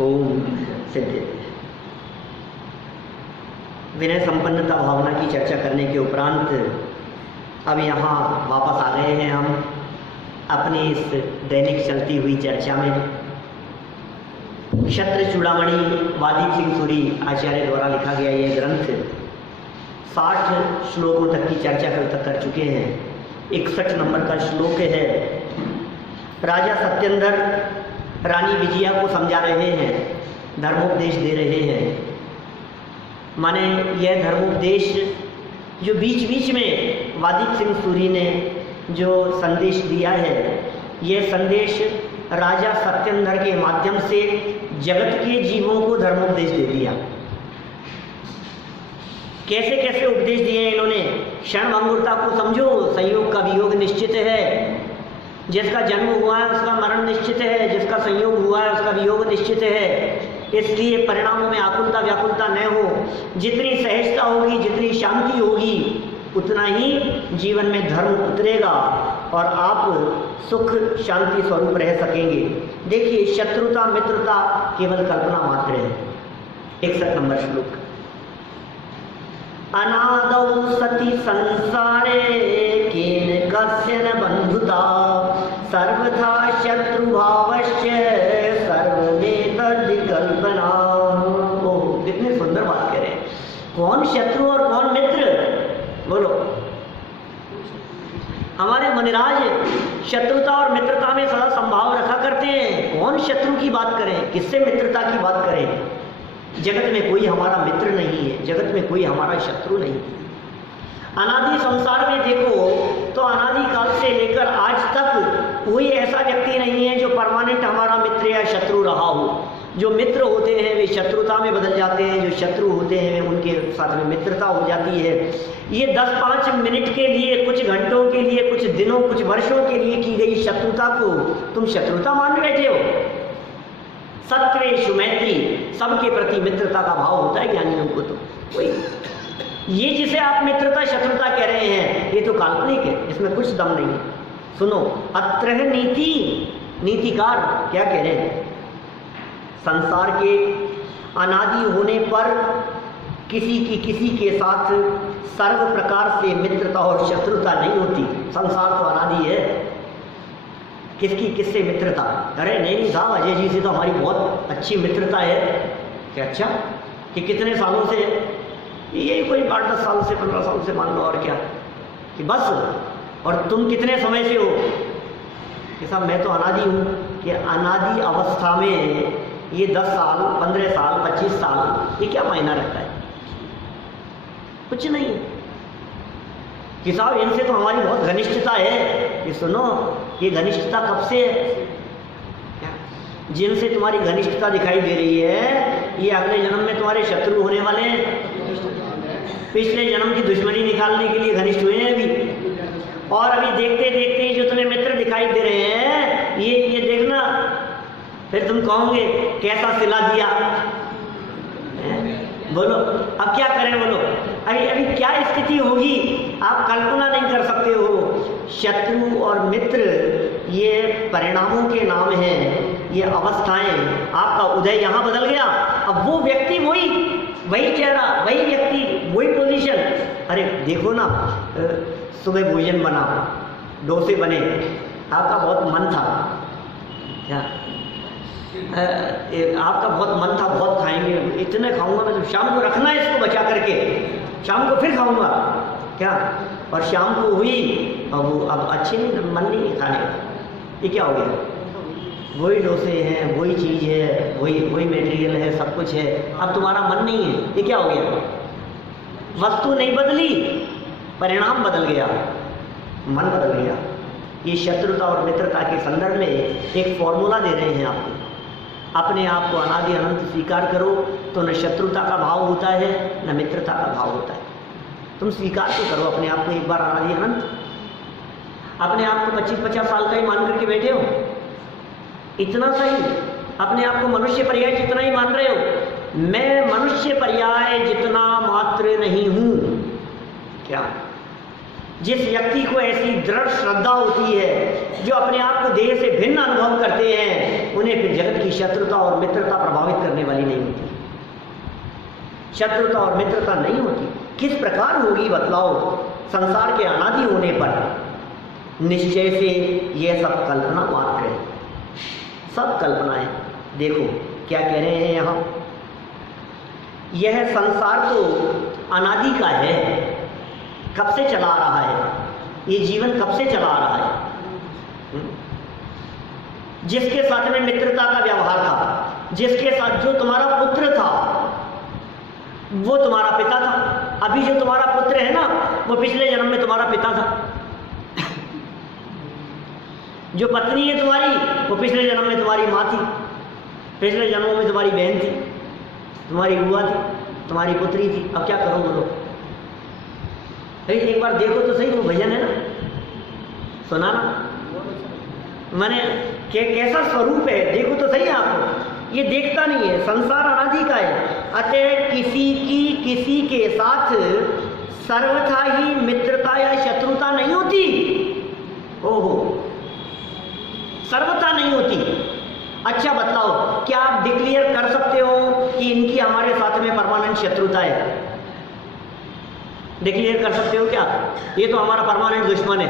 ओम सिद्धि। विनय संपन्नता भावना की चर्चा करने के उपरांत अब यहाँ वापस आ गए हैं हम अपनी इस दैनिक चलती हुई चर्चा में। क्षत्र चूड़ामणि वादीप सिंह सूरी आचार्य द्वारा लिखा गया ये ग्रंथ 60 श्लोकों तक की चर्चा कर चुके हैं। 61 नंबर का श्लोक है। राजा सत्येंद्र रानी विजया को समझा रहे हैं, धर्मोपदेश दे रहे हैं। माने यह धर्मोपदेश जो बीच बीच में वादीप सिंह सूरी ने जो संदेश दिया है, यह संदेश राजा सत्येंद्र के माध्यम से जगत के जीवों को धर्मोपदेश दे दिया। कैसे कैसे उपदेश दिए इन्होंने। क्षण भंगुरता को समझो, संयोग का वियोग निश्चित है। जिसका जन्म हुआ है उसका मरण निश्चित है, जिसका संयोग हुआ है उसका वियोग निश्चित है। इसलिए परिणामों में आकुलता व्याकुलता न हो। जितनी सहजता होगी, जितनी शांति होगी, उतना ही जीवन में धर्म उतरेगा और आप सुख शांति स्वरूप रह सकेंगे। देखिए, शत्रुता मित्रता केवल कल्पना मात्र है। 61 नंबर श्लोक। अनादौ सति संसारे केन कस्य न बंधुता सर्वथा शत्रुभावस्य सर्वमेतद्विकल्पना। ओह, कितनी सुंदर बात कह रहे हैं। कौन शत्रु और कौन मित्र, बोलो। हमारे मुनिराज शत्रुता और मित्रता में सदा संभाव रखा करते हैं। कौन शत्रु की बात करें, किससे मित्रता की बात करें। जगत में कोई हमारा मित्र नहीं है, जगत में कोई हमारा शत्रु नहीं। अनादि संसार में देखो तो अनादि काल से लेकर आज तक कोई ऐसा व्यक्ति नहीं है जो परमानेंट हमारा मित्र या शत्रु रहा हो। जो मित्र होते हैं वे शत्रुता में बदल जाते हैं, जो शत्रु होते हैं उनके साथ में मित्रता हो जाती है। ये 10-5 मिनट के लिए, कुछ घंटों के लिए, कुछ दिनों, कुछ वर्षों के लिए की गई शत्रुता को तुम शत्रुता मान बैठे हो। सत्वेषु मैत्री, सबके प्रति मित्रता का भाव होता है ज्ञानियों को। तो कोई ये जिसे आप मित्रता शत्रुता कह रहे हैं, ये तो काल्पनिक है, इसमें कुछ दम नहीं है। सुनो, अत्र है नीति। नीतिकार क्या कह रहे हैं। संसार के अनादि होने पर किसी की किसी के साथ सर्व प्रकार से मित्रता और शत्रुता नहीं होती। संसार तो अनादि है। किसकी किससे मित्रता। अरे नहीं साहब, अजय जी से तो हमारी बहुत अच्छी मित्रता है। क्या अच्छा, कि कितने सालों से, यही कोई 8-10 साल से, 15 साल से मान लो, और क्या कि बस। और तुम कितने समय से हो कि साहब मैं तो अनादि हूँ। कि अनादि अवस्था में ये 10 साल, 15 साल, 25 साल, ये क्या मायना रखता है। कुछ नहीं। कि साहब इनसे तो हमारी बहुत घनिष्ठता है। कि सुनो, ये घनिष्ठता कब से है। जिनसे तुम्हारी घनिष्ठता दिखाई दे रही है, ये अगले जन्म में तुम्हारे शत्रु होने वाले हैं। पिछले जन्म की दुश्मनी निकालने के लिए घनिष्ठ हुए हैं अभी। और अभी देखते देखते जो तुम्हें मित्र दिखाई दे रहे हैं, ये देखना, फिर तुम कहोगे कैसा सिला दिया। बोलो अब क्या करें, बोलो। अभी क्या स्थिति होगी आप कल्पना नहीं कर सकते हो। शत्रु और मित्र ये परिणामों के नाम हैं, ये अवस्थाएं। आपका उदय यहाँ बदल गया, अब वो व्यक्ति वही चेहरा, वही व्यक्ति, वही पोजीशन। अरे देखो ना, सुबह भोजन बना, डोसे बने, आपका बहुत मन था क्या, आपका बहुत मन था, बहुत खाएंगे, इतने खाऊंगा मैं, तो शाम को रखना है इसको बचा करके, शाम को फिर खाऊंगा क्या। और शाम को हुई और वो अब अच्छे नहीं, मन नहीं खाने का। ये क्या हो गया। वही डोसे हैं, वही चीज़ है, वही मटेरियल है, सब कुछ है, अब तुम्हारा मन नहीं है। ये क्या हो गया। वस्तु नहीं बदली, परिणाम बदल गया, मन बदल गया। ये शत्रुता और मित्रता के संदर्भ में एक फॉर्मूला दे रहे हैं आपको। अपने आप को अनादि अनंत स्वीकार करो तो न शत्रुता का भाव होता है न मित्रता का भाव होता है। तुम स्वीकार तो करो अपने आप को एक बार अनादि अनंत। अपने आप को 25-50 साल का ही मान करके बैठे हो, इतना सही। अपने आप को मनुष्य पर्याय जितना ही मान रहे हो। मैं मनुष्य पर्याय जितना मात्र नहीं हूं क्या। जिस व्यक्ति को ऐसी दृढ़ श्रद्धा होती है, जो अपने आप को देह से भिन्न अनुभव करते हैं, उन्हें फिर जगत की शत्रुता और मित्रता प्रभावित करने वाली नहीं होती। शत्रुता और मित्रता नहीं होती। किस प्रकार होगी बतलाओ? संसार के अनादि होने पर निश्चय से यह सब कल्पना मात्र है, सब कल्पना है। देखो क्या कह रहे हैं यहाँ, यह संसार तो अनादि का है, कब से चला आ रहा है, ये जीवन कब से चला आ रहा है। जिसके साथ में मित्रता का व्यवहार था, जिसके साथ जो तुम्हारा पुत्र था वो तुम्हारा पिता था, अभी जो तुम्हारा पुत्र है ना वो पिछले जन्म में तुम्हारा पिता था। जो पत्नी है तुम्हारी वो पिछले जन्म में तुम्हारी माँ थी, पिछले जन्मों में तुम्हारी बहन थी, तुम्हारी बुआ थी, तुम्हारी पुत्री थी। अब क्या करो बोलो? एक बार देखो तो सही, वो भजन है ना, सुना ना मैंने, कैसा स्वरूप है, देखो तो सही आपको। ये देखता नहीं है, संसार अनादि का है। अतः किसी के साथ सर्वथा ही मित्रता या शत्रुता नहीं होती। ओहो, सर्वथा नहीं होती। अच्छा बताओ, क्या आप डिक्लेयर कर सकते हो कि इनकी हमारे साथ में परमानेंट शत्रुता है? डिक्लेयर कर सकते हो क्या? ये तो हमारा परमानेंट दुश्मन है,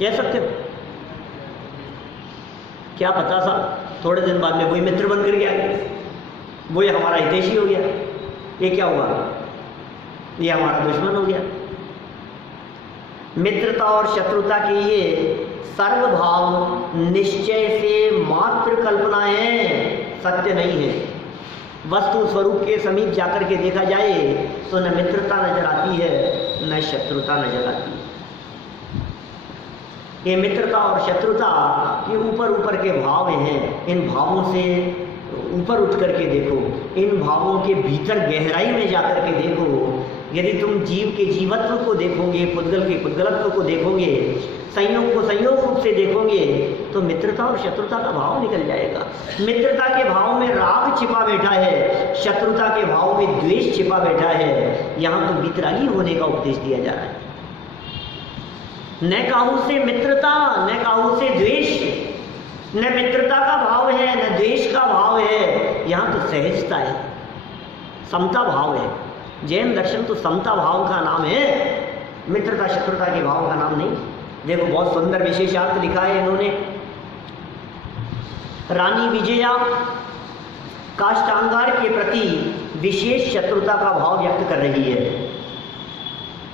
कह सकते हो? क्या पता साहब, थोड़े दिन बाद में वही मित्र बन कर गया, वही हमारा हितैषी हो गया। ये क्या हुआ? ये हमारा दुश्मन हो गया। मित्रता और शत्रुता के ये सर्वभाव निश्चय से मात्र कल्पनाएं हैं, सत्य नहीं है। वस्तु स्वरूप के समीप जाकर के देखा जाए तो न मित्रता नजर आती है न शत्रुता नजर आती है। ये मित्रता और शत्रुता ये ऊपर ऊपर के भाव हैं। इन भावों से ऊपर उठ करके देखो, इन भावों के भीतर गहराई में जाकर के देखो। यदि तुम जीव के जीवत्व को देखोगे, पुद्गल के पुद्गलत्व को देखोगे, संयोग को संयोग रूप से देखोगे, तो मित्रता और शत्रुता का भाव निकल जाएगा। मित्रता के भाव में राग छिपा बैठा है, शत्रुता के भाव में द्वेष छिपा बैठा है। यहाँ तो वितरागी होने का उपदेश दिया जा रहा है। न काहू से मित्रता, न काहू से द्वेष, न मित्रता का भाव है न द्वेष का भाव है। यहाँ तो सहजता है, समता भाव है। जैन दर्शन तो समता भाव का नाम है, मित्रता शत्रुता के भाव का नाम नहीं। देखो बहुत सुंदर विशेषार्थ लिखा है इन्होंने। रानी विजया काष्टांगार के प्रति विशेष शत्रुता का भाव व्यक्त कर रही है।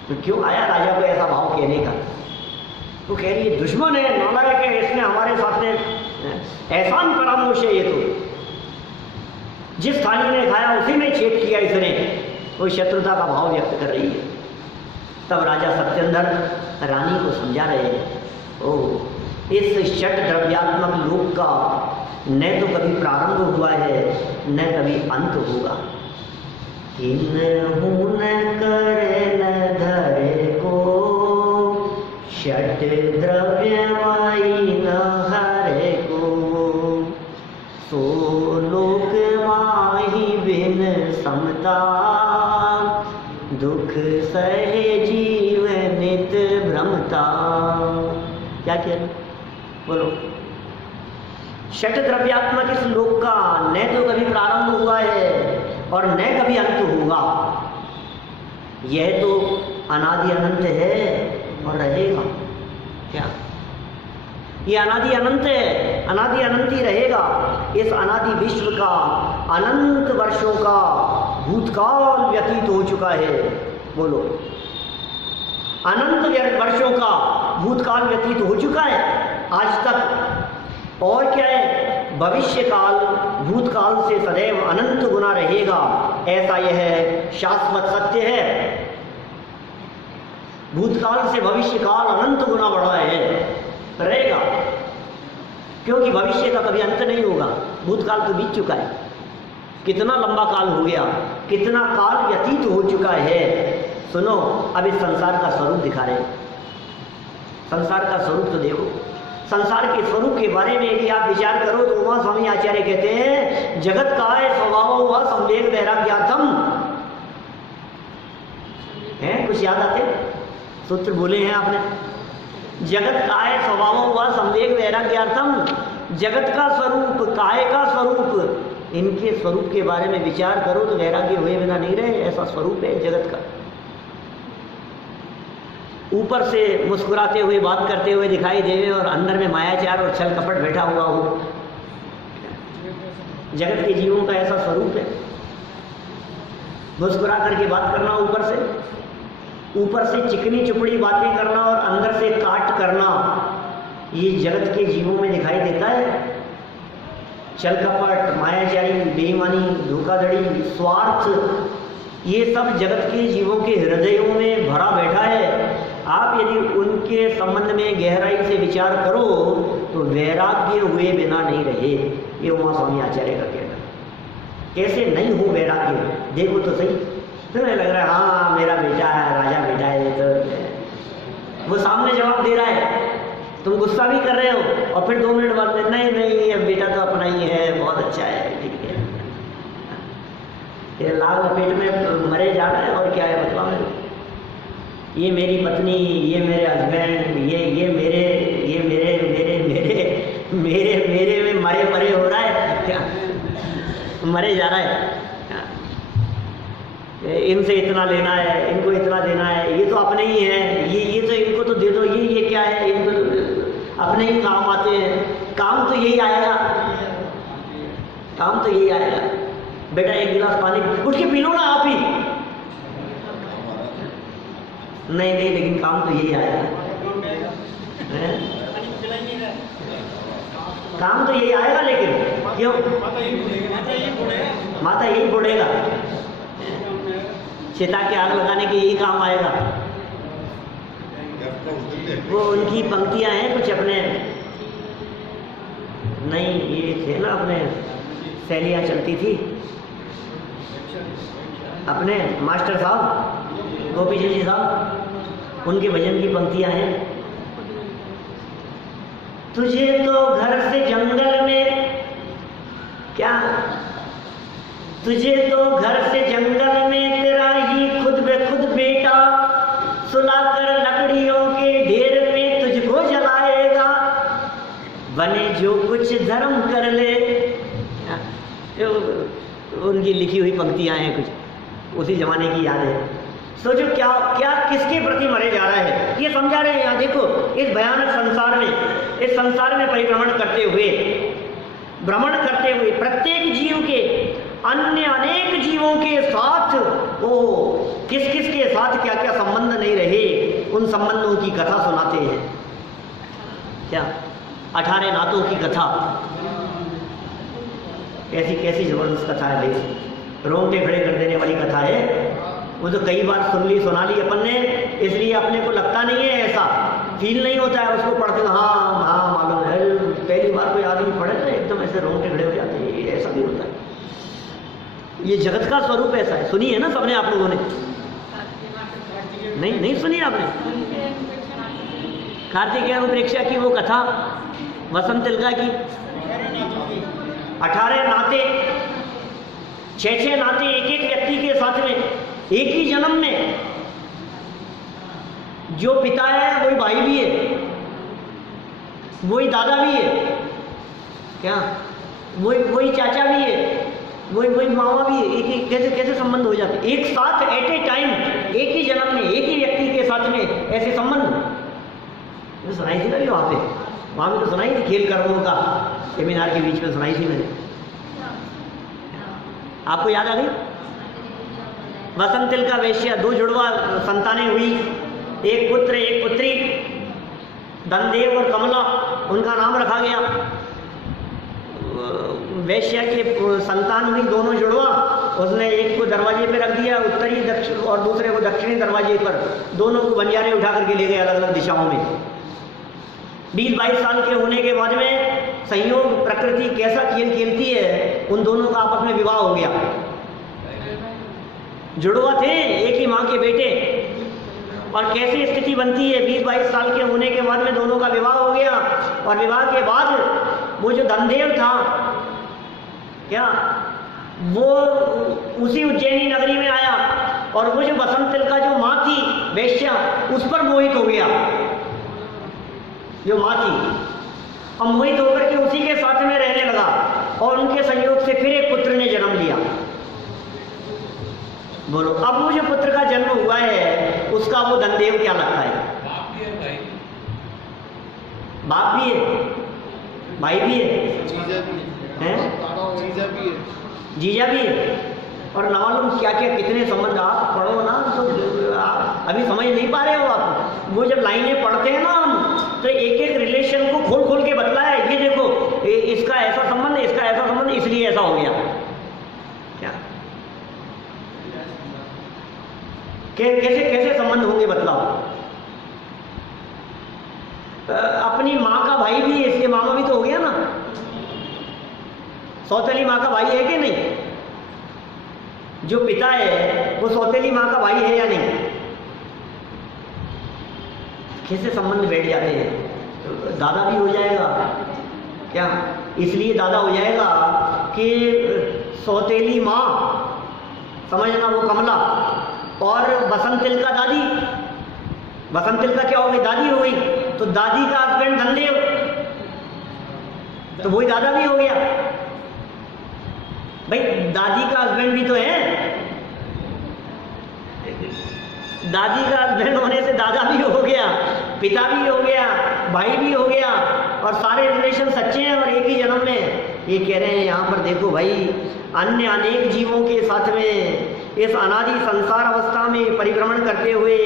तो क्यों आया राजा को ऐसा भाव कहने का? वो कह रही है दुश्मन है, नालायक है, इसने हमारे साथ में एहसान परामोश है। ये तो जिस थाली ने खाया उसी में छेद किया इसने, वो शत्रुता का भाव व्यक्त कर रही है। तब राजा सत्येंद्र रानी को समझा रहे हैं, ओह इस षट द्रव्यात्मक लोक का न तो कभी प्रारंभ हुआ है न कभी अंत होगा। किन्हु न करे न धरे को षट द्रव्यमयी न हरे को, सो लोक माही बिन समता, दुख सहे जीव नित भ्रमता। क्या कह रहे बोलो? षट द्रव्यात्मक इस लोक का न तो कभी प्रारंभ हुआ है और न कभी अंत होगा। यह तो अनादि अनंत है और रहेगा। क्या ये अनादि अनंत है, अनादि अनंत ही रहेगा। इस अनादि विश्व का अनंत वर्षों का भूतकाल व्यतीत हो चुका है। बोलो, अनंत वर्षों का भूतकाल व्यतीत हो चुका है आज तक। और क्या है? भविष्य काल भूतकाल से सदैव अनंत गुना रहेगा, ऐसा यह शाश्वत सत्य है। भूतकाल से भविष्य काल अनंत गुना बढ़ा है, रहेगा, क्योंकि भविष्य का कभी अंत नहीं होगा। भूतकाल तो बीत चुका है, कितना लंबा काल हो गया, कितना काल व्यतीत हो चुका है। सुनो, अब इस संसार का स्वरूप दिखा रहे हैं। संसार का स्वरूप तो देखो। संसार के स्वरूप के बारे में यदि आप विचार करो तो उमा स्वामी आचार्य कहते हैं, जगत का है स्वभाव हुआ संवेग वैराग्यार्थम। है कुछ याद आते? सूत्र बोले हैं आपने। जगत काय स्वभाव हुआ संवेग वैराग्यार्थम, जगत का स्वरूप, काय का स्वरूप, इनके स्वरूप के बारे में विचार करो तो वैराग्य हुए बिना नहीं रहे, ऐसा स्वरूप है जगत का। ऊपर से मुस्कुराते हुए बात करते हुए दिखाई देवे और अंदर में मायाचार और छल कपट बैठा हुआ हो, जगत के जीवों का ऐसा स्वरूप है। मुस्कुरा करके बात करना, ऊपर से चिकनी चुपड़ी बातें करना और अंदर से काट करना, ये जगत के जीवों में दिखाई देता है। छल कपट, मायाचारी, बेईमानी, धोखाधड़ी, स्वार्थ, ये सब जगत के जीवों के हृदयों में भरा बैठा है। आप यदि उनके संबंध में गहराई से विचार करो तो वैराग्य हुए बिना नहीं रहे। ये उमा स्वामी आचार्य का कहना। कैसे नहीं हो वैराग्य, देखो तो सही। तुम्हें लग रहा है हाँ मेरा बेटा है, राजा बेटा है, तो वो सामने जवाब दे रहा है, तुम गुस्सा भी कर रहे हो और फिर 2 मिनट बाद में नहीं नहीं अब बेटा तो अपना ही है, बहुत अच्छा है, ठीक है। ये लाल पेट में मरे जा रहा है और क्या है बतवा मेरे, ये मेरी पत्नी, ये मेरे हस्बैंड, ये मेरे में मरे हो रहा है क्या, मरे जा रहा है। इनसे इतना लेना है, इनको इतना देना है, ये तो अपने ही है, ये तो इनको तो दे दो, ये क्या है, इनको तो अपने ही काम आते हैं। काम तो यही आएगा, काम तो यही आएगा। बेटा 1 गिलास पानी उठ के पी लो ना आप ही, नहीं लेकिन काम तो यही आएगा, काम तो यही आएगा, लेकिन क्यों माता यही बुढ़ेगा, चिता के आग लगाने के यही काम आएगा। वो उनकी पंक्तियां हैं कुछ अपने, नहीं ये थे ना अपने शैलियाँ चलती थी अपने मास्टर साहब गोपी जी साहब, उनके भजन की पंक्तियां हैं। तुझे तो घर से जंगल में, क्या तुझे तो घर से जंगल में तेरा ही खुद बे खुद बेटा सुलाकर लकड़ियों के ढेर में तुझको जलाएगा, बने जो कुछ धर्म कर ले। उनकी लिखी हुई पंक्तियां हैं कुछ, उसी जमाने की याद है। सोचो क्या क्या किसके प्रति मरे जा रहा है, ये समझा रहे हैं। यहाँ देखो इस भयानक संसार में, इस संसार में परिभ्रमण करते हुए, भ्रमण करते हुए प्रत्येक जीव के अन्य अनेक जीवों के साथ वो किस किस के साथ क्या क्या संबंध नहीं रहे, उन संबंधों की कथा सुनाते हैं। क्या 18 नातों की कथा, कैसी कैसी जबरदस्त कथा है भाई, रोंगटे खड़े कर देने वाली कथा है। वो तो कई बार सुना ली अपन ने, इसलिए अपने को लगता नहीं है, ऐसा फील नहीं होता है उसको पढ़ते। हाँ मालूम है, पहली बार कोई आदमी पढ़े तो एकदम ऐसे रोंगटे खड़े हो जाते हैं, ऐसा भी होता है। ये जगत का स्वरूप ऐसा है। सुनी है ना सबने, आप लोगों ने? नहीं सुनी आपने? कार्तिकेय उपेक्षा की वो कथा, वसंत तिलका की, 18 नाते, 6 नाते एक एक व्यक्ति के साथ में, एक ही जन्म में। जो पिता है वही भाई भी है, वही दादा भी है, क्या वही चाचा भी है, वही मामा भी है। एक कैसे संबंध हो जाते एक साथ एट ए टाइम, एक ही जन्म में एक ही व्यक्ति के साथ में ऐसे संबंध। तो सुनाई थी ना वहाँ पे तो सुनाई थी, खेल कर्मों का सेमिनार के बीच में सुनाई थी मैंने, आपको याद आ गई? वसंत तिलका वैश्य, 2 जुड़वा संतानें हुई, एक पुत्र एक पुत्री, धनदेव और कमला उनका नाम रखा गया। वैश्य के संतान हुई, दोनों जुड़वा, उसने एक को दरवाजे पे रख दिया उत्तरी दक्षिण और दूसरे को दक्षिणी दरवाजे पर, दोनों को बंजारे उठा करके ले गए अलग अलग दिशाओं में। 20-22 साल के होने के बाद में संयोग प्रकृति कैसा खेल खेलती है, उन दोनों का आपस में विवाह हो गया। जुड़वा थे, एक ही माँ के बेटे, और कैसी स्थिति बनती है 20-22 साल के होने के बाद में दोनों का विवाह हो गया। और विवाह के बाद वो जो धनदेव था, क्या वो उसी उज्जैनी नगरी में आया और वो जो बसंत तिल का जो माँ थी वेश्या, उस पर मोहित हो गया, जो माँ थी, और मोहित होकर के उसी के साथ में रहने लगा और उनके संयोग से फिर एक पुत्र ने जन्म लिया। बोलो, अब वो जो पुत्र का जन्म हुआ है उसका वो धनदेव क्या लगता है? बाप भी है, भाई भी है, जीजा भी है, और ना मालूम क्या क्या कितने संबंध। आप पढ़ो ना तो आप अभी समझ नहीं पा रहे हो आप। वो जब लाइनें पढ़ते हैं ना हम, तो एक एक रिलेशन को खोल खोल के बतलाया है, ये देखो इसका ऐसा संबंध, इसका ऐसा संबंध, इसलिए ऐसा हो गया। क्या कैसे कैसे संबंध होंगे बतलाओ। अपनी माँ का भाई भी है, इसके मामा भी तो हो गया ना। सौतेली माँ का भाई है कि नहीं? जो पिता है वो सौतेली माँ का भाई है या नहीं? कैसे संबंध बैठ जाते हैं। तो दादा भी हो जाएगा क्या? इसलिए दादा हो जाएगा कि सौतेली माँ, समझना, वो कमला, और बसंत तिल का दादी। बसंत तिल का क्या हो गई? दादी हो गई। तो दादी का हस्बैंड धनदेव, तो वही दादा भी हो गया। भाई दादी का हस्बैंड भी तो है, दादी का हस्बैंड होने से दादा भी हो गया, पिता भी हो गया, भाई भी हो गया, और सारे रिलेशन सच्चे हैं और एक ही जन्म में। ये कह रहे हैं यहाँ पर देखो भाई, अन्य अनेक जीवों के साथ में इस अनादि संसार अवस्था में परिभ्रमण करते हुए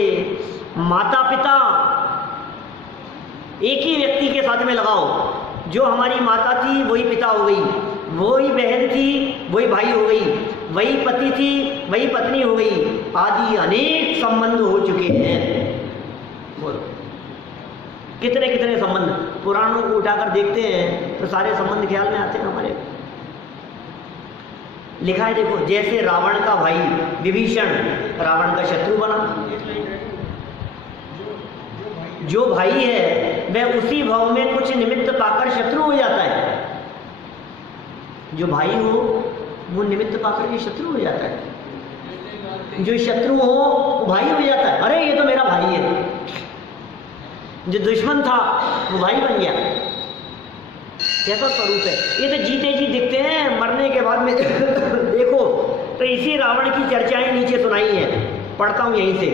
माता पिता एक ही व्यक्ति के साथ में लगाओ। जो हमारी माता थी वही पिता हो गई, वही बहन थी वही भाई हो गई, वही पति थी वही पत्नी हो गई, आदि अनेक संबंध हो चुके हैं। बोलो कितने कितने संबंध। पुराणों को उठाकर देखते हैं तो सारे संबंध ख्याल में आते हैं हमारे। लिखा है देखो, जैसे रावण का भाई विभीषण रावण का शत्रु बना। जो भाई है वह उसी भाव में कुछ निमित्त पाकर शत्रु हो जाता है। जो भाई हो वो निमित्त पाकर के शत्रु हो जाता है। जो शत्रु हो वो भाई हो जाता है। अरे ये तो मेरा भाई है। जो दुश्मन था वो भाई बन गया। कैसा स्वरूप है। ये तो जीते जी दिखते हैं, मरने के बाद में देखो। तो इसी रावण की चर्चाएं नीचे सुनाई है, पढ़ता हूं यहीं से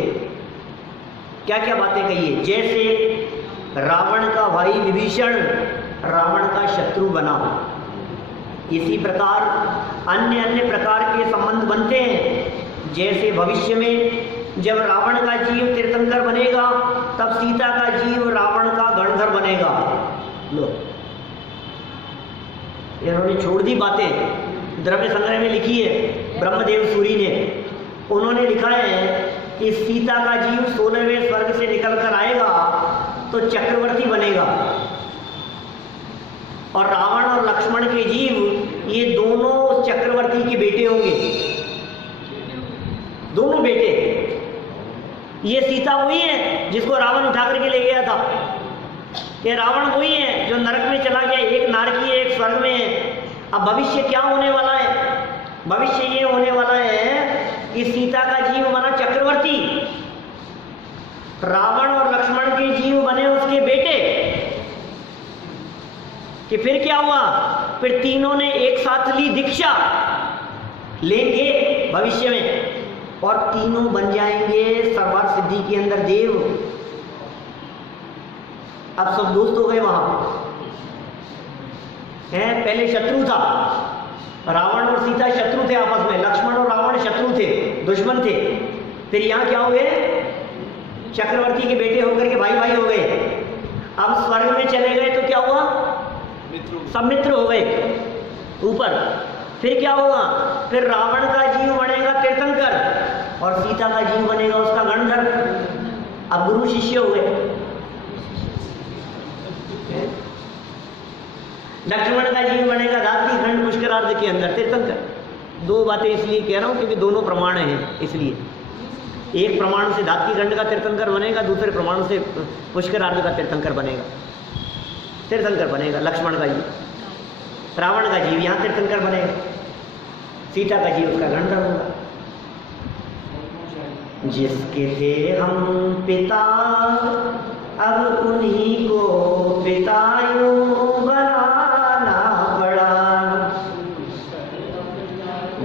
क्या क्या बातें कही है। जैसे रावण का भाई विभीषण रावण का शत्रु बना, इसी प्रकार अन्य अन्य प्रकार के संबंध बनते हैं। जैसे भविष्य में जब रावण का जीव तीर्थंकर बनेगा, तब सीता का जीव रावण का गणधर बनेगा। लो, इन्होंने छोड़ दी बातें, द्रव्य संग्रह में लिखी है ब्रह्मदेव सूरी ने। उन्होंने लिखा है कि सीता का जीव 16वें स्वर्ग से निकल कर आएगा तो चक्रवर्ती बनेगा, और रावण और लक्ष्मण के जीव ये दोनों चक्रवर्ती के बेटे होंगे, दोनों बेटे। ये सीता वही है जिसको रावण उठा करके ले गया था। ये रावण वही है जो नरक में चला गया, एक नारकी है एक स्वर्ग में है। अब भविष्य क्या होने वाला है? भविष्य ये होने वाला है कि सीता का जीव बना चक्रवर्ती, रावण और लक्ष्मण के जीव बने उसके बेटे। कि फिर क्या हुआ? फिर तीनों ने एक साथ ली दीक्षा, लेंगे भविष्य में, और तीनों बन जाएंगे सर्वार्थ सिद्धि के अंदर देव। अब सब दोस्त हो गए वहां हैं। पहले शत्रु था, रावण और सीता शत्रु थे आपस में, लक्ष्मण और रावण शत्रु थे, दुश्मन थे। फिर यहां क्या हुए? चक्रवर्ती के बेटे होकर के भाई भाई हो गए। अब स्वर्ग में चले गए तो क्या हुआ? सब मित्र हो गए ऊपर। फिर क्या होगा? फिर रावण का जीव बनेगा तीर्थंकर और सीता का जीव बनेगा उसका गणधर। अब गुरु शिष्य हो गए। लक्ष्मण का जीव बनेगा धात्री खंड पुष्करार्ध के अंदर तीर्थंकर। दो बातें इसलिए कह रहा हूं क्योंकि दोनों प्रमाण हैं, इसलिए एक प्रमाण से धात्री खंड का तीर्थंकर बनेगा, दूसरे प्रमाण से पुष्करार्ध का तीर्थंकर बनेगा। तीर्थंकर बनेगा लक्ष्मण का जीव, रावण का जीव यहाँ तीर्थंकर बनेगा, सीता का जीव उसका गणधर होगा। जिसके थे हम पिता अब उन्हीं को पिता यूं बनाना पड़ा।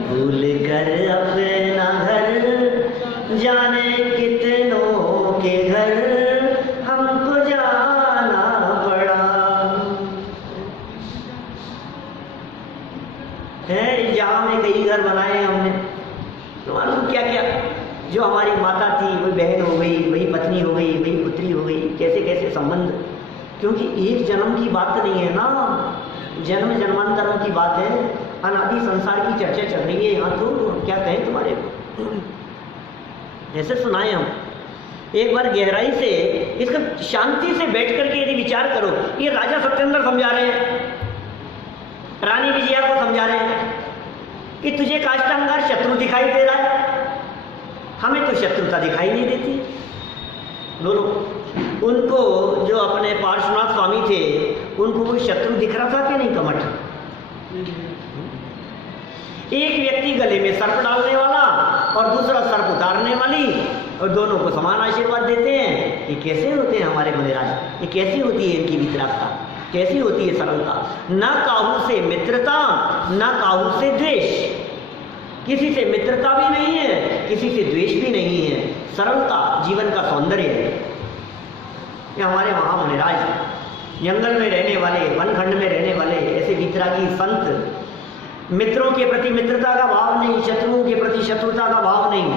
भूल कर अपना घर जाने कितनों के घर हमको जाना पड़ा। है जहाँ में कई घर बनाए हमने, तो मालूम क्या क्या, जो हमारी माता थी वही बहन हो गई, वही पत्नी हो गई, वही पुत्री हो गई, कैसे कैसे संबंध। क्योंकि एक जन्म की बात नहीं है ना, जन्म जन्मांतरों की बात है, अनादि संसार की चर्चा चल रही है यहाँ। तो क्या कहें तुम्हारे, ऐसे सुनाए हम। एक बार गहराई से इसका शांति से बैठ करके यदि विचार करो, ये राजा सत्येंद्र समझा रहे हैं, रानी विजया को समझा रहे हैं कि तुझे काष्टांगार शत्रु दिखाई दे रहा है, हमें तो शत्रुता दिखाई नहीं देती। बोलो, उनको जो अपने पार्श्वनाथ स्वामी थे उनको कोई शत्रु दिख रहा था कि नहीं? कमठ। एक व्यक्ति गले में सर्प डालने वाला और दूसरा सर्प उतारने वाली, और दोनों को समान आशीर्वाद देते हैं। ये कैसे होते हैं हमारे मुनिराज? ये कैसी होती है इनकी वितरागता, कैसी होती है सरलता? ना काहू से मित्रता, ना काहू से द्वेष। किसी से मित्रता भी नहीं है, किसी से द्वेष भी नहीं है। सरलता जीवन का सौंदर्य है। ये हमारे महामुनिराज जंगल में रहने वाले, वनखंड में रहने वाले ऐसे वितरागी संत, मित्रों के प्रति मित्रता का भाव नहीं, शत्रुओं के प्रति शत्रुता का भाव नहीं।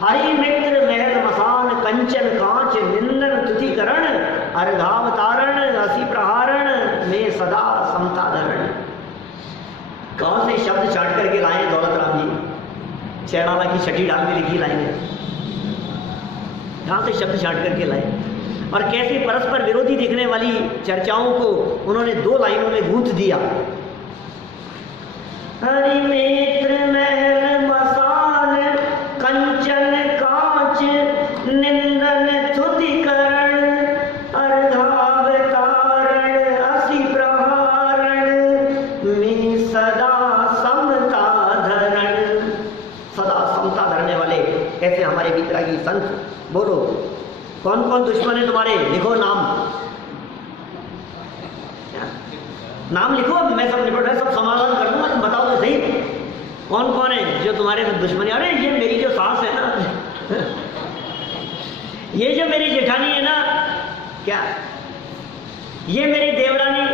हरि मित्र महल मसान कंचन कांच निंदन तुतिकरण अर्घावतारण असी प्रहारण में सदा समता धरण। कौन से शब्द छाट करके लाए दौलत राम जी? चैनाला की छठी डाल में लिखी लाएंगे, कहाँ से शब्द छाट करके लाए? और कैसे परस्पर विरोधी दिखने वाली चर्चाओं को उन्होंने 2 लाइनों में गूंथ दिया। हरि मित्र महल मसान कंचन कांच निंदन तुतिकरण अर्घावतारण असी प्रहारण में सदा समता धरण। सदा समता धरने वाले ऐसे हमारे वितरागी संत। बोलो, कौन कौन दुश्मन है तुम्हारे? लिखो नाम, नाम लिखो। मैं सब निपट रहा, सब समाधान कर दूंगा, तुम बताओ तो सही कौन कौन है जो तुम्हारे दुश्मनी। अरे ये मेरी जो सास है ना, ये जो मेरी जेठानी है ना, क्या ये मेरी देवरानी,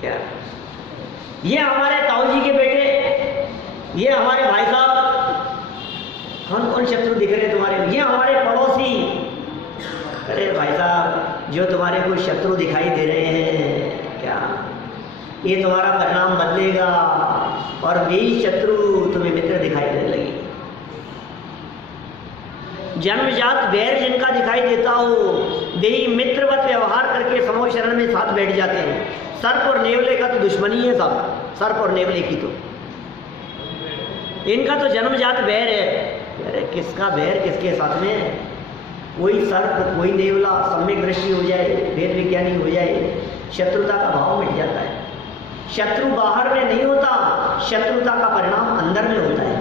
क्या ये हमारे ताऊ जी के बेटे, ये हमारे भाई साहब। कौन कौन शत्रु दिख रहे तुम्हारे? ये हमारे पड़ोसी। अरे भाई साहब, जो तुम्हारे को शत्रु दिखाई दे रहे हैं, क्या ये तुम्हारा परिणाम बदलेगा और वही शत्रु तुम्हें मित्र दिखाई देने लगी। जन्मजात बैर जिनका दिखाई देता हो, देही मित्रवत व्यवहार करके समूह शरण में साथ बैठ जाते हैं। सर्प और नेवले का तो दुश्मनी है सब, सर्प और नेवले की तो इनका तो जन्मजात बैर है। अरे किसका बैर किसके साथ में? कोई सर्प कोई नेवला, सम्यक दृष्टि हो जाए, वेद विज्ञानी हो जाए, शत्रुता का भाव मिट जाता है। शत्रु बाहर में नहीं होता, शत्रुता का परिणाम अंदर में होता है।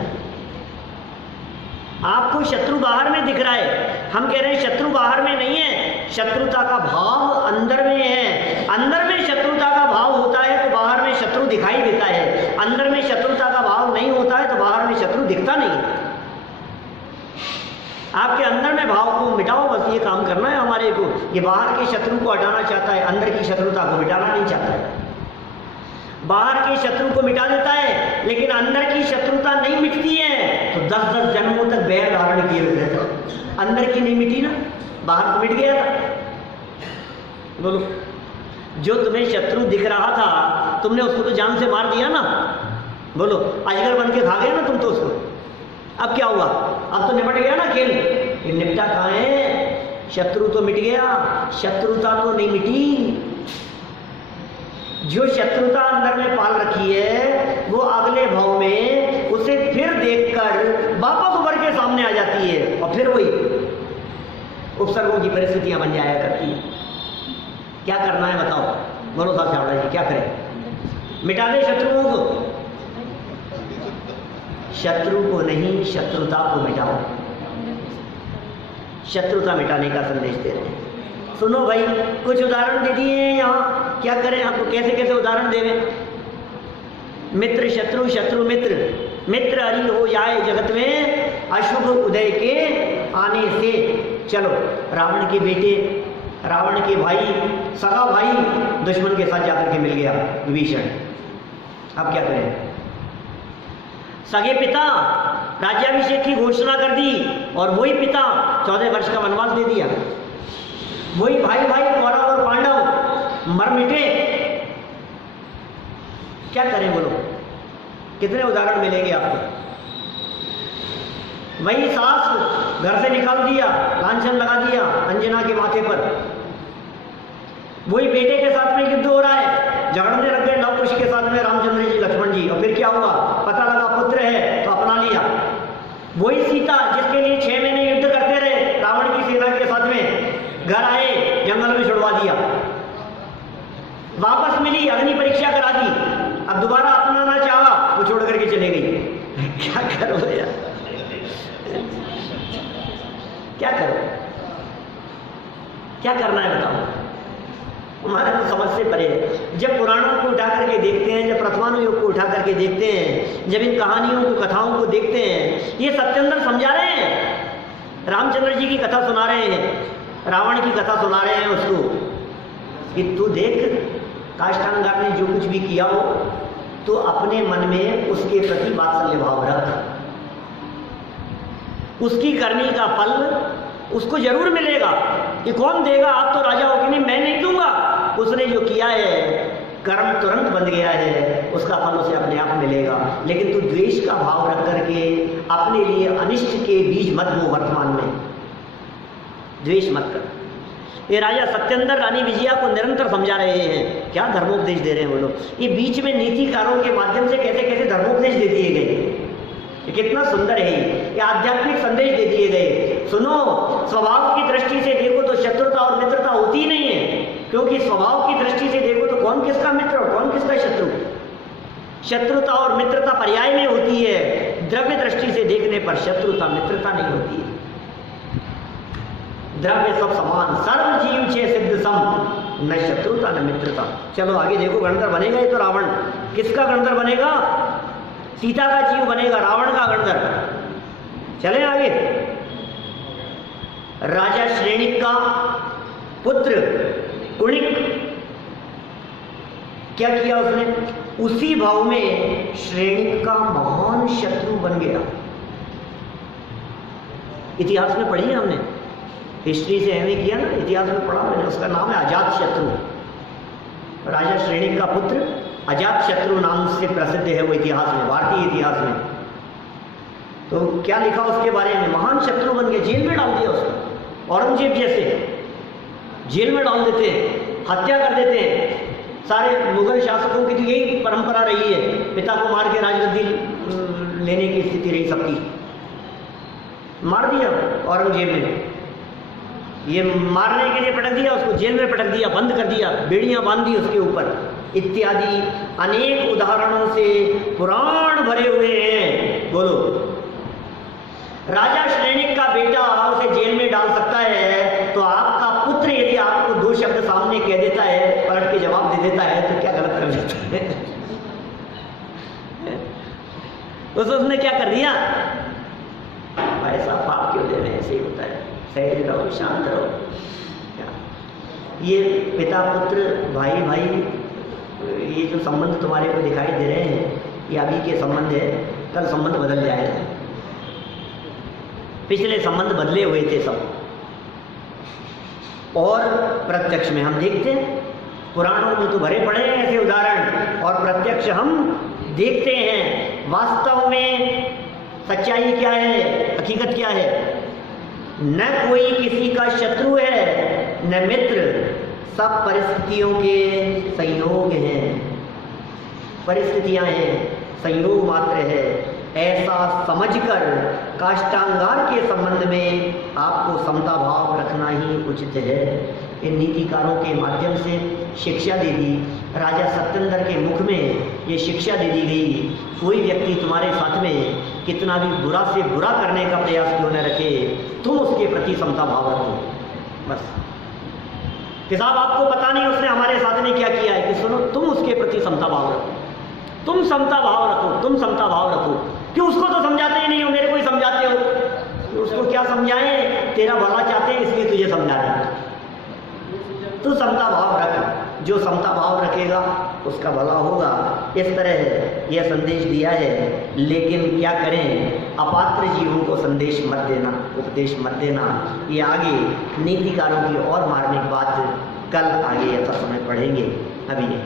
आपको शत्रु बाहर में दिख रहा है, हम कह रहे हैं शत्रु बाहर में नहीं है, शत्रुता का भाव अंदर में है। अंदर में शत्रुता का भाव होता है तो बाहर में शत्रु दिखाई देता है। अंदर में शत्रुता का भाव नहीं होता है तो बाहर में शत्रु दिखता नहीं है। आपके अंदर में भाव को मिटाओ, बस ये काम करना है हमारे को। ये बाहर के शत्रु को हटाना चाहता है, अंदर की शत्रुता को मिटाना नहीं चाहता है। बाहर के शत्रु को मिटा देता है लेकिन अंदर की शत्रुता नहीं मिटती है, तो 10-10 जन्मों तक बैर धारण किए रहता है। अंदर की नहीं मिटी ना, बाहर तो मिट गया था। बोलो, जो तुम्हें शत्रु दिख रहा था तुमने उसको तो जान से मार दिया ना। बोलो, अजगर बन के खा गया ना तुम तो उसको। अब क्या हुआ? अब तो निपट गया ना खेल। ये निपटा कहाँ है? शत्रु तो मिट गया, शत्रुता तो नहीं मिटी। जो शत्रुता अंदर में पाल रखी है वो अगले भाव में उसे फिर देखकर वापस उभर के सामने आ जाती है और फिर वही उपसर्गों की परिस्थितियां बन जाया करती है। क्या करना है बताओ? बोलो साहब चावड़ा जी, क्या करें? मिटा दे शत्रुओं को? शत्रु को नहीं, शत्रुता को मिटाओ। शत्रुता मिटाने का संदेश दे रहे हैं। सुनो भाई, कुछ उदाहरण दे दिए हैं यहाँ, क्या करें आपको, कैसे कैसे उदाहरण देवें। मित्र शत्रु, शत्रु मित्र, मित्र हरि हो जाए जगत में अशुभ उदय के आने से। चलो, रावण के बेटे, रावण के भाई, सगा भाई दुश्मन के साथ जाकर के मिल गया विभीषण। अब क्या करें? सगे पिता राज्याभिषेक की घोषणा कर दी और वही पिता 14 वर्ष का वनवास दे दिया। वही भाई भाई कौरव और पांडव मर मिटे। क्या करें बोलो? कितने उदाहरण मिलेंगे आपको। वही सास घर से निकाल दिया, लांछन लगा दिया अंजना के माथे पर। वही बेटे के साथ में युद्ध हो रहा है, झगड़ने लग गए लव कुश के साथ में रामचंद्र जी लक्ष्मण जी, और फिर क्या हुआ? पता लगा पुत्र है तो अपना लिया। वही सीता जिसके लिए 6 महीने युद्ध करते रहे रावण की सेना के साथ में, घर आए जंगल में छुड़वा दिया। वापस मिली, अग्नि परीक्षा करा दी, अब दोबारा अपनाना चाहा, वो छोड़ करके चले गई। क्या करो यार, क्या करो, क्या करना है बताओ? हमारे तो समझ से परे है। जब पुराणों को उठा करके देखते हैं, जब प्रथमानुयोग को उठा करके देखते हैं, जब इन कहानियों को, कथाओं को देखते हैं, ये सत्येंद्र समझा रहे हैं, रामचंद्र जी की कथा सुना रहे हैं, रावण की कथा सुना रहे हैं उसको कि तू देख, काष्टांगार ने जो कुछ भी किया हो तो अपने मन में उसके प्रति वात्सल्य भाव रख, उसकी करनी का फल उसको जरूर मिलेगा। ये कौन देगा? आप तो राजा हो कि नहीं, मैं नहीं दूंगा। उसने जो किया है कर्म तुरंत बन गया है, उसका फल उसे अपने आप मिलेगा। लेकिन तू द्वेष का भाव रख करके अपने लिए अनिष्ट के बीज मत बो, वर्तमान में द्वेष मत कर। ये राजा सत्येंद्र रानी विजया को निरंतर समझा रहे हैं। क्या धर्मोपदेश दे रहे हैं वो लोग। ये बीच में नीतिकारों के माध्यम से कैसे कैसे धर्मोपदेश दे दिए गए, कितना सुंदर है ये आध्यात्मिक संदेश दे दिए गए। सुनो, स्वभाव की दृष्टि से देखो तो शत्रुता और मित्रता होती ही नहीं है, क्योंकि स्वभाव की दृष्टि से देखो तो कौन किसका मित्र और कौन किसका शत्रु। शत्रुता और मित्रता पर्याय में होती है, द्रव्य दृष्टि से देखने पर शत्रुता मित्रता नहीं होती है। द्रव्य सब समान, सर्व जीव छे सिद्ध सम, न शत्रुता न मित्रता। चलो आगे देखो, गणधर बनेगा ये तो रावण। किसका गणधर बनेगा? सीता का जीव बनेगा, रावण का गणधर। चले आगे। राजा श्रेणिक का पुत्र कुणिक, क्या किया उसने? उसी भाव में श्रेणिक का महान शत्रु बन गया। इतिहास में पढ़ी है हमने, हिस्ट्री से एमए किया ना, इतिहास में पढ़ा मैंने। उसका नाम है अजात शत्रु। राजा श्रेणिक का पुत्र अजात शत्रु नाम से प्रसिद्ध है वो इतिहास में, भारतीय इतिहास में। तो क्या लिखा उसके बारे में? महान शत्रु बन गया, जेल में डाल दिया उसको। औरंगजेब जैसे जेल में डाल देते, हत्या कर देते। सारे मुगल शासकों की तो यही परंपरा रही है, पिता को मार के राजगद्दी लेने की स्थिति रही सबकी। मार दिया औरंगजेब ने, ये मारने के लिए पटक दिया उसको, जेल में पटक दिया, बंद कर दिया, बेड़ियां बांध दी उसके ऊपर, इत्यादि अनेक उदाहरणों से पुराण भरे हुए हैं। बोलो, राजा श्रेणिक का बेटा उसे जेल में डाल सकता है, तो आपका पुत्र यदि आपको 2 शब्द सामने कह देता है, पलट के जवाब दे देता है, तो क्या गलत कर देता है? उसने क्या कर दिया? ऐसा पाप क्यों दे रहे हैं? ऐसे ही होता है, सही रहो, शांत रहो। ये पिता पुत्र, भाई भाई, ये जो संबंध तुम्हारे को दिखाई दे रहे हैं, ये अभी के संबंध है, कल संबंध बदल जाएगा। पिछले संबंध बदले हुए थे सब। और प्रत्यक्ष में हम देखते हैं, पुराणों में तो भरे पड़े हैं ऐसे उदाहरण, और प्रत्यक्ष हम देखते हैं। वास्तव में सच्चाई क्या है, हकीकत क्या है? न कोई किसी का शत्रु है न मित्र, सब परिस्थितियों के संयोग हैं। परिस्थितियां हैं, संयोग मात्र है, ऐसा समझकर काष्टांगार के संबंध में आपको समता भाव रखना ही उचित है। इन नीतिकारों के माध्यम से शिक्षा दे दी। राजा सत्येंद्र के मुख में ये शिक्षा दे दी गई, कोई व्यक्ति तुम्हारे साथ में कितना भी बुरा से बुरा करने का प्रयास क्यों न रखे, तुम उसके प्रति समता भाव रखो। बस कि साहब आपको पता नहीं उसने हमारे साथ में क्या किया है, कि सुनो तुम उसके प्रति समता भाव रखो, तुम समता भाव रखो, तुम समता भाव रखो। कि उसको तो समझाते ही नहीं हो, मेरे को ही समझाते हो, कि उसको क्या समझाएं, तेरा भला चाहते हैं इसलिए तुझे समझा रहे हैं। तू समता भाव रख, जो समता भाव रखेगा उसका भला होगा। इस तरह यह संदेश दिया है। लेकिन क्या करें, अपात्र जीवों को संदेश मत देना, उपदेश मत देना। ये आगे नीतिकारों की और मार्मिक बात कल आगे यथा समय पढ़ेंगे, अभी नहीं।